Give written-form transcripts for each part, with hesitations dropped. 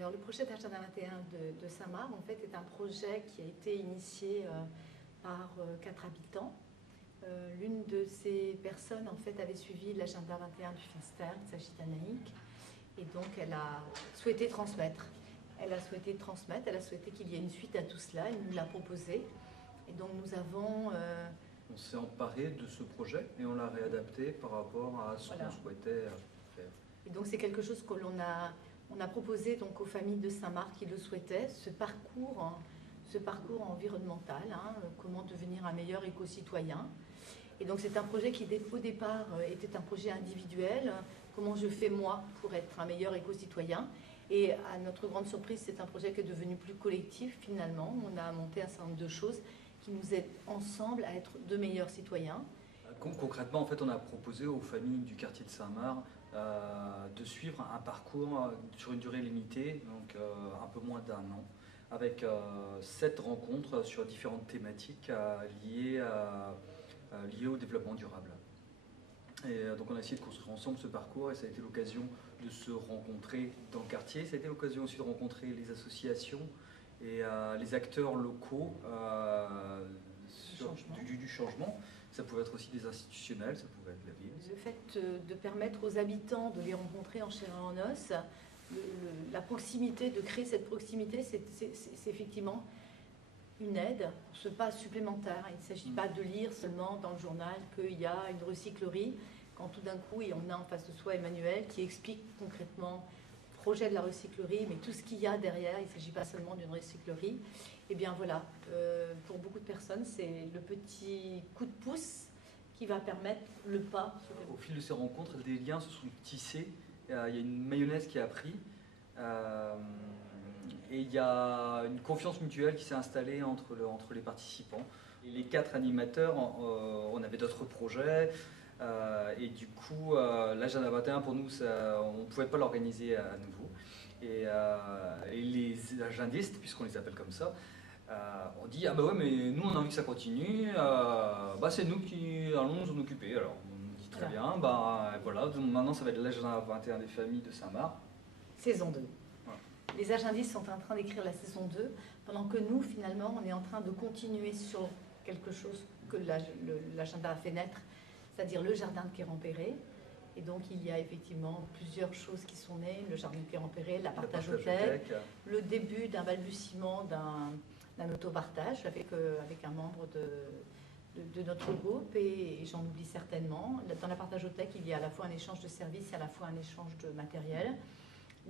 Alors, le projet d'Agenda 21 de Saint-Marc, en fait, est un projet qui a été initié par 4 habitants. L'une de ces personnes, en fait, avait suivi l'Agenda 21 du Finistère, il s'agit d'Anaïque, et donc elle a souhaité transmettre. Elle a souhaité qu'il y ait une suite à tout cela, elle nous l'a proposé. Et donc nous avons... On s'est emparé de ce projet et on l'a réadapté par rapport à ce qu'on souhaitait faire. Et donc c'est quelque chose que l'on a proposé donc aux familles de Saint-Marc qui le souhaitaient, ce parcours environnemental, comment devenir un meilleur éco-citoyen. Et donc c'est un projet qui au départ était un projet individuel, comment je fais moi pour être un meilleur éco-citoyen. Et à notre grande surprise, c'est un projet qui est devenu plus collectif finalement. On a monté un certain nombre de choses qui nous aident ensemble à être de meilleurs citoyens. Concrètement, en fait, on a proposé aux familles du quartier de Saint-Marc de suivre un parcours sur une durée limitée, donc un peu moins d'1 an, avec 7 rencontres sur différentes thématiques liées au développement durable. Et donc on a essayé de construire ensemble ce parcours et ça a été l'occasion de se rencontrer dans le quartier, ça a été l'occasion aussi de rencontrer les associations et les acteurs locaux du changement. Ça pouvait être aussi des institutionnels, ça pouvait être la ville. Le fait de permettre aux habitants de les rencontrer en chair et en os, la proximité, de créer cette proximité, c'est effectivement une aide, ce pas supplémentaire. Il ne s'agit pas de lire seulement dans le journal qu'il y a une recyclerie, quand tout d'un coup on a en face de soi Emmanuel qui explique concrètement le projet de la recyclerie, mais tout ce qu'il y a derrière, il ne s'agit pas seulement d'une recyclerie. Et bien voilà, pour beaucoup de personnes, c'est le petit coup de pouce qui va permettre le pas. Au fil de ces rencontres, des liens se sont tissés, il y a une mayonnaise qui a pris. Et il y a une confiance mutuelle qui s'est installée entre les participants. Et les 4 animateurs, on avait d'autres projets. Et du coup, l'Agenda 21, pour nous, on ne pouvait pas l'organiser à nouveau. Et les agendistes, puisqu'on les appelle comme ça, on dit « Ah bah ouais, mais nous, on a envie que ça continue. C'est nous qui allons nous en occuper. » Alors, on dit « Très bien. Voilà, donc maintenant, ça va être l'Agenda 21 des familles de Saint-Marc. » Saison 2. Les agendistes sont en train d'écrire la saison 2, pendant que nous, finalement, on est en train de continuer sur quelque chose que l'agenda a fait naître, c'est-à-dire le jardin de Quérampéré. Et donc, il y a effectivement plusieurs choses qui sont nées, le jardin de Quérampéré, la partageothèque, le début d'un balbutiement d'un autopartage avec un membre de notre groupe, et j'en oublie certainement. Dans la partageothèque, il y a à la fois un échange de services et à la fois un échange de matériel.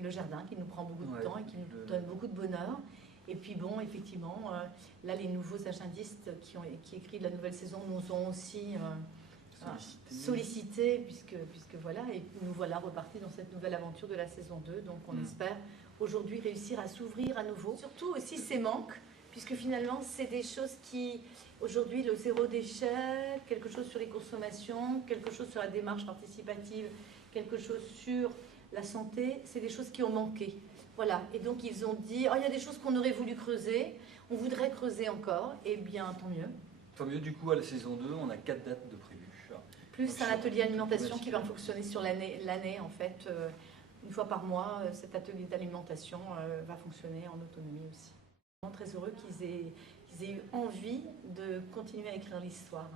Le jardin qui nous prend beaucoup de temps et qui nous donne beaucoup de bonheur. Et puis bon, effectivement, là les nouveaux agendistes qui écrivent la nouvelle saison nous ont aussi sollicité, puisque voilà, et nous voilà repartis dans cette nouvelle aventure de la saison 2. Donc on espère aujourd'hui réussir à s'ouvrir à nouveau. Surtout aussi ces manques, puisque finalement c'est des choses qui, aujourd'hui, le zéro déchet, quelque chose sur les consommations, quelque chose sur la démarche participative, quelque chose sur la santé, c'est des choses qui ont manqué. Voilà. Et donc ils ont dit, il y a des choses qu'on aurait voulu creuser, on voudrait creuser encore, et bien tant mieux. Tant mieux, du coup, à la saison 2, on a 4 dates de prévues. Plus donc, un atelier alimentation qui va fonctionner sur l'année, en fait. Une fois par mois, cet atelier d'alimentation va fonctionner en autonomie aussi. Je suis très heureux qu'ils aient eu envie de continuer à écrire l'histoire.